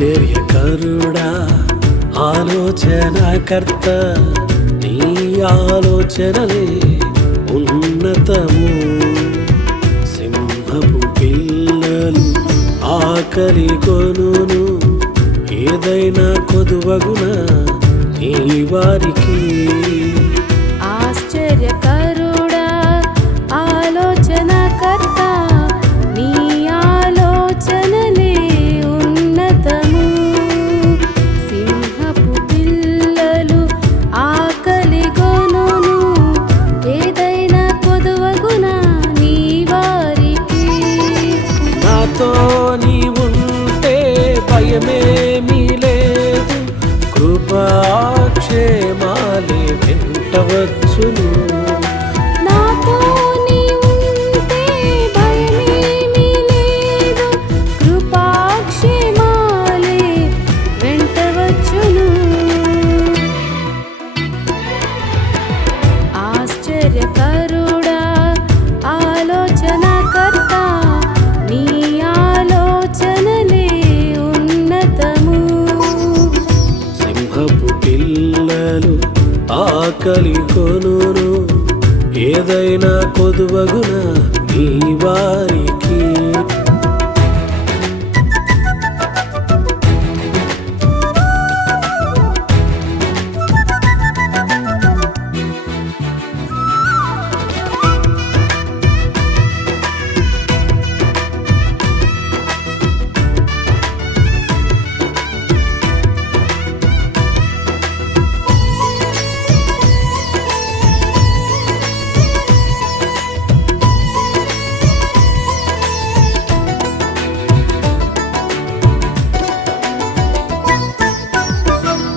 ఆశ్చర్యకరుడా ఆలోచనకర్త నీ ఆలోచనలే ఉన్నతము. సింహపు పిల్లలు ఆకలి కొనును, ఏదైనా కొదువగునా నీ వారికి. ఆశ్చర్యకరుడా ఆలోచనకర్త నీ ఆలోచనలే ఉన్నతము. సింహపు పిల్లలు ఆకలి కొనును, ఏదైనా కొదువగునా నీ వారికి. నాతో నీవుంటే భయమేమీ లేదు, కృపాక్షేమాలే వెంటవచ్చును. నాతో నీవుంటే భయమేమీ లేదు, కృపాక్షేమాలే వెంటవచ్చును. ఆశ్చర్యకరుడా ఆలోచనకర్త నీ ఆలోచనలే ఉన్నతము. సింహపు పిల్లలు ఆకలి కొనును, ఏదైనా కొదువగునా నీ వారికి.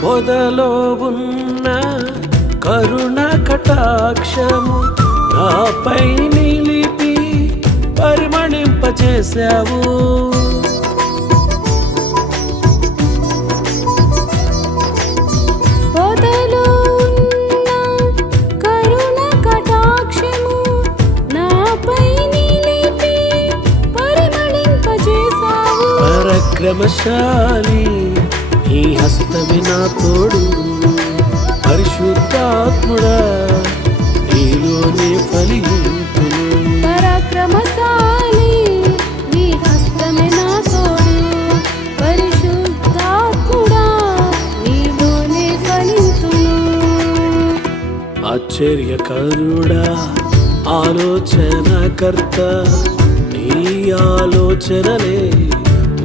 పొదలో ఉన్న కరుణ కటాక్షము నాపై నిలిపి పరిమళింపచేశావు. పొదలో ఉన్న కరుణ కటాక్షము నాపై నిలిపి పరిమళింపజేశావు. పరక్రమశాలి నీ హస్తమే నా తోడు, పరిశుద్ధాత్ముడా నీలోనే ఫలింతును. పరాక్రమశాలి నీ హస్తమే నా తోడు, పరిశుద్ధాత్ముడా నీలోనే ఫలింతును. ఆశ్చర్యకరుడా ఆలోచనకర్త నీ ఆలోచనలే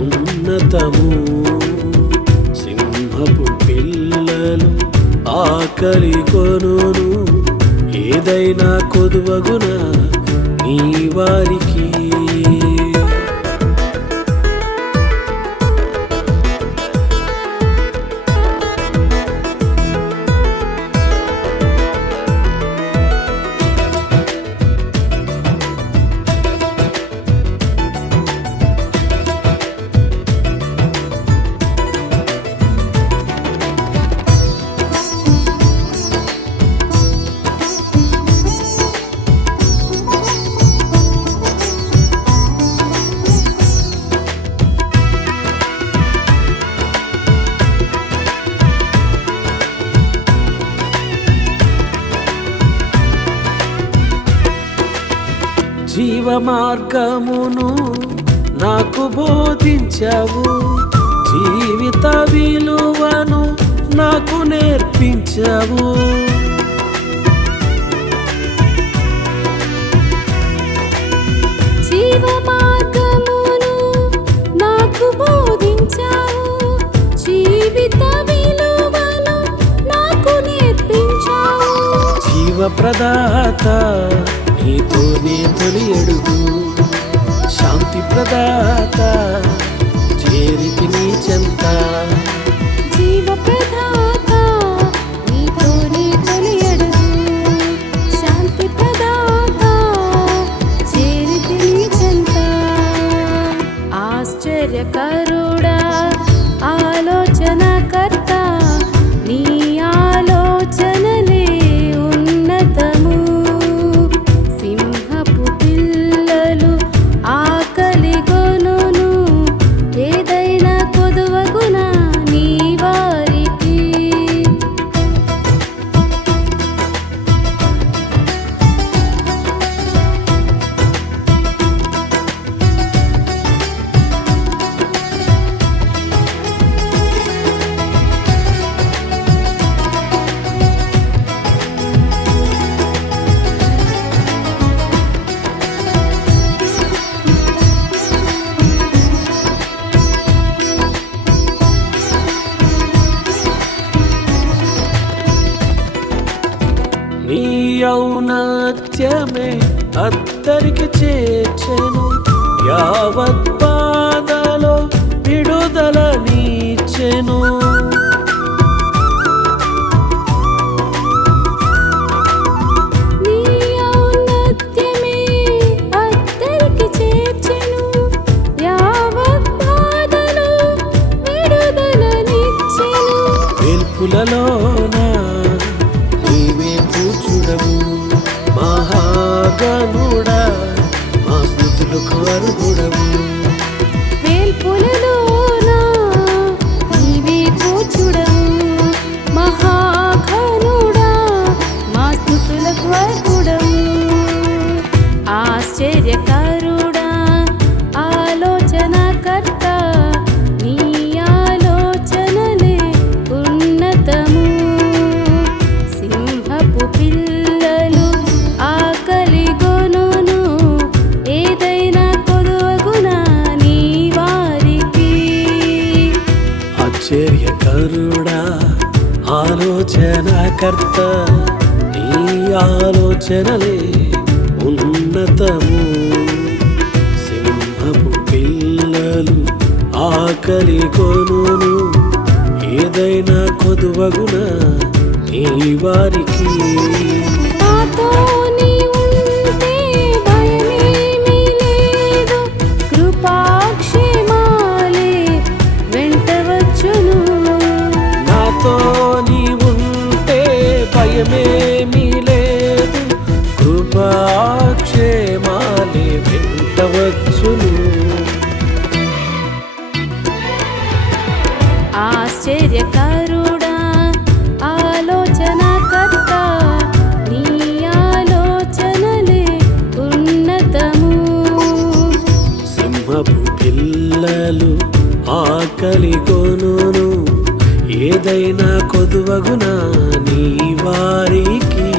ఉన్నతము. సింహపు పిల్లలు ఆకలి కొనును, ఏదైనా కొదువగునా నీ వారికి. జీవ మార్గమును నాకు బోధించావు, జీవిత విలువను నాకు నేర్పించావు. జీవ మార్గమును నాకు బోధించావు, జీవిత విలువను నాకు నేర్పించావు. జీవ ప్రదాత నీతోనే తొలి అడుగు, శాంతి ప్రదాత చేరికి నీ చెంత. జీవ ప్రదాత నీతోనే తొలి అడుగు, శాంతి ప్రదాత చేరితి నీ చెంత. ఆశ్చర్యకరుడా ఆలోచనకర్త నీ ఆలోచనలే ఉన్నతము. సింహపు పిల్లలు ఆకలి కొనును, ఏదైనా కొదువగునా ఔన్నత్యమే అద్దరికి చేర్చెను, యావత్ బాధలో విడుదల నీచెను. నీ ఔన్నత్యమే అద్దరికి చేర్చెను, యావత్ బాధలో విడుదలనిచ్చెను. వేల్పులలోన నీవే పూచుడవు, మహాగణుడా మా స్తుతులకు అర్హుడవు. వేల్పులలోన నీవే పూచుడవు, మహాఘనుడా మా స్తుతులకు అర్హుడవు. ఆశ్చర్యకరుడా ఆలోచనకర్త, నీ ఆలోచనలే ఉన్నతము. సింహపు పిల్లలు ఆకలిగొనును, ఏదైనా కొదువగునా నీ వారికి. ఆశ్చర్యకరుడా ఆలోచనకర్త, నీ ఆలోచనలే ఉన్నతము. సింహపు పిల్లలు ఆకలి కొనును, ఏదైనా కొదువగున నీ వారికి. నాతో నీ ఉంటే భయమేమీ లేదు, కృపాక్షేమాలే వెంటవచ్చును. నాతో నీ ఉంటే భయమేమీ లేదు, కృపాక్షేమాలే వెంటవచ్చును. ఆశ్చర్యకరుడా ఆలోచనకర్త, నీ ఆలోచనలే ఉన్నతము. సింహపు పిల్లలు ఆకలి కొనును, ఏదైనా కొదువగునా నీ వారికి.